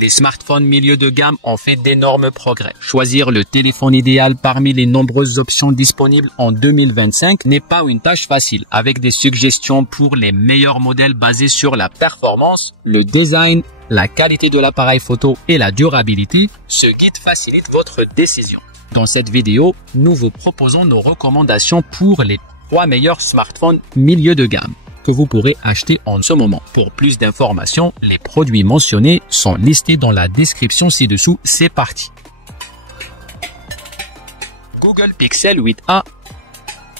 Les smartphones milieu de gamme ont fait d'énormes progrès. Choisir le téléphone idéal parmi les nombreuses options disponibles en 2025 n'est pas une tâche facile, avec des suggestions pour les meilleurs modèles basés sur la performance, le design, la qualité de l'appareil photo et la durabilité. Ce guide facilite votre décision. Dans cette vidéo, nous vous proposons nos recommandations pour les 3 meilleurs smartphones milieu de gamme que vous pourrez acheter en ce moment. Pour plus d'informations, les produits mentionnés sont listés dans la description ci-dessous. C'est parti. Google Pixel 8a.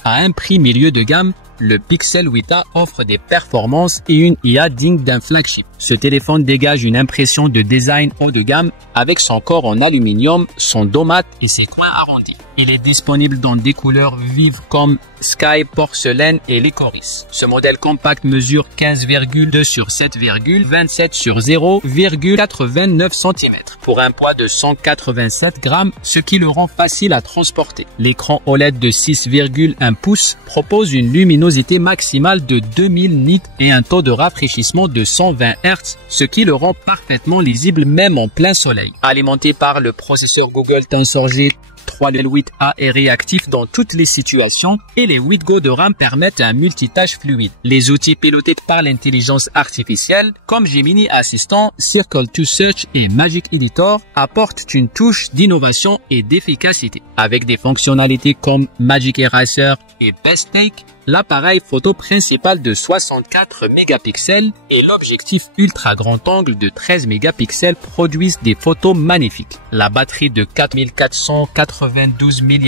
À un prix milieu de gamme, le Pixel 8a offre des performances et une IA digne d'un flagship. Ce téléphone dégage une impression de design haut de gamme avec son corps en aluminium, son dos mat et ses coins arrondis. Il est disponible dans des couleurs vives comme Sky, Porcelaine et Licorice. Ce modèle compact mesure 15,2 sur 7,27 sur 0,89 cm pour un poids de 187 grammes, ce qui le rend facile à transporter. L'écran OLED de 6,1 pouces propose une luminosité maximale de 2000 nits et un taux de rafraîchissement de 120 Hz, ce qui le rend parfaitement lisible même en plein soleil. Alimenté par le processeur Google Tensor G 3, le 8a est réactif dans toutes les situations et les 8 Go de RAM permettent un multitâche fluide. Les outils pilotés par l'intelligence artificielle comme Gemini Assistant, Circle to Search et Magic Editor apportent une touche d'innovation et d'efficacité. Avec des fonctionnalités comme Magic Eraser et Best Take, l'appareil photo principal de 64 mégapixels et l'objectif ultra grand angle de 13 mégapixels produisent des photos magnifiques. La batterie de 4492 mAh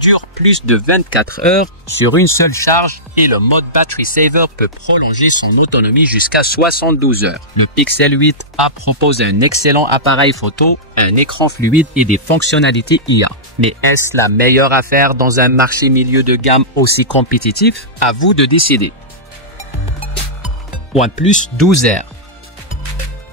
dure plus de 24 heures sur une seule charge et le mode Battery Saver peut prolonger son autonomie jusqu'à 72 heures. Le Pixel 8a propose un excellent appareil photo, un écran fluide et des fonctionnalités IA. Mais est-ce la meilleure affaire dans un marché milieu de gamme aussi compétitif? À vous de décider. OnePlus 12R.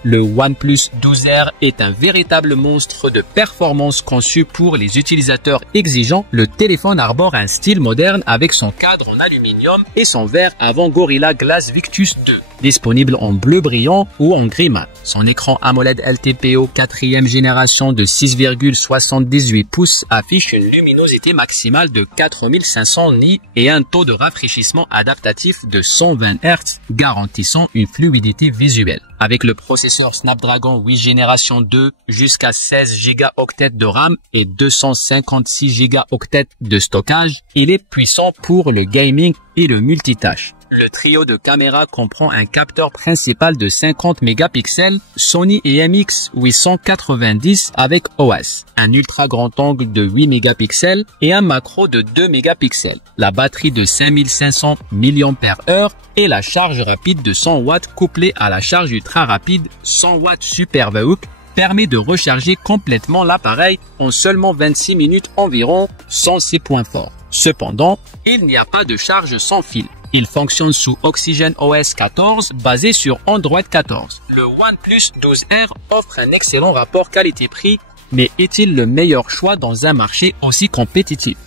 Le OnePlus 12R est un véritable monstre de performance conçu pour les utilisateurs exigeants. Le téléphone arbore un style moderne avec son cadre en aluminium et son verre avant Gorilla Glass Victus 2, disponible en bleu brillant ou en gris mat. Son écran AMOLED LTPO 4e génération de 6,78 pouces affiche une luminosité maximale de 4500 nits et un taux de rafraîchissement adaptatif de 120 Hz, garantissant une fluidité visuelle. Avec le processeur Snapdragon 8 génération 2 jusqu'à 16 Go de RAM et 256 Go de stockage, il est puissant pour le gaming et le multitâche. Le trio de caméras comprend un capteur principal de 50 mégapixels Sony IMX 890 avec OS, un ultra grand angle de 8 mégapixels et un macro de 2 mégapixels, la batterie de 5500 mAh et la charge rapide de 100 watts couplée à la charge ultra rapide 100 watts Super VOOC permet de recharger complètement l'appareil en seulement 26 minutes environ sans ses points forts. Cependant, il n'y a pas de charge sans fil. Il fonctionne sous Oxygen OS 14 basé sur Android 14. Le OnePlus 12R offre un excellent rapport qualité-prix, mais est-il le meilleur choix dans un marché aussi compétitif?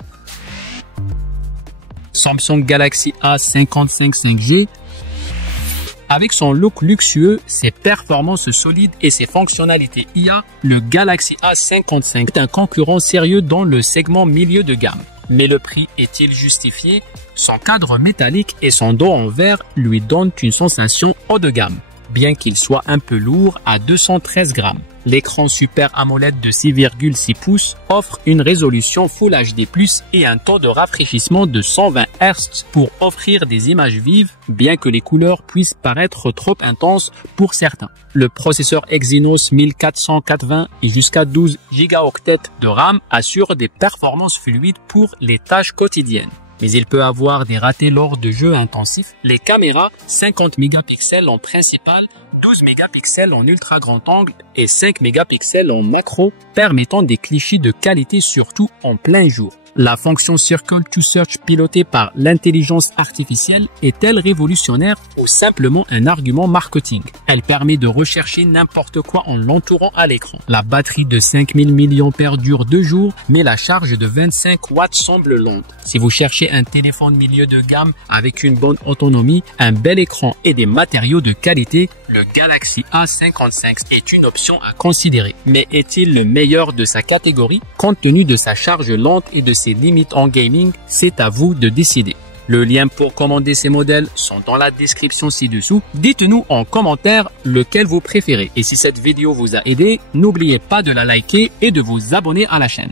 Samsung Galaxy A55 5G. Avec son look luxueux, ses performances solides et ses fonctionnalités IA, le Galaxy A55 est un concurrent sérieux dans le segment milieu de gamme. Mais le prix est-il justifié? Son cadre métallique et son dos en verre lui donnent une sensation haut de gamme, bien qu'il soit un peu lourd à 213 grammes. L'écran Super AMOLED de 6,6 pouces offre une résolution Full HD+, et un taux de rafraîchissement de 120 Hz pour offrir des images vives, bien que les couleurs puissent paraître trop intenses pour certains. Le processeur Exynos 1480 et jusqu'à 12 Go de RAM assure des performances fluides pour les tâches quotidiennes. Mais il peut avoir des ratés lors de jeux intensifs. Les caméras, 50 mégapixels en principal, 12 mégapixels en ultra grand angle et 5 mégapixels en macro, permettant des clichés de qualité surtout en plein jour. La fonction Circle to Search pilotée par l'intelligence artificielle est-elle révolutionnaire ou simplement un argument marketing? Elle permet de rechercher n'importe quoi en l'entourant à l'écran. La batterie de 5000 mAh dure 2 jours, mais la charge de 25 watts semble lente. Si vous cherchez un téléphone milieu de gamme avec une bonne autonomie, un bel écran et des matériaux de qualité, le Galaxy A55 est une option à considérer. Mais est-il le meilleur de sa catégorie? Compte tenu de sa charge lente et de ses limites en gaming, c'est à vous de décider. Le lien pour commander ces modèles sont dans la description ci-dessous. Dites-nous en commentaire lequel vous préférez. Et si cette vidéo vous a aidé, n'oubliez pas de la liker et de vous abonner à la chaîne.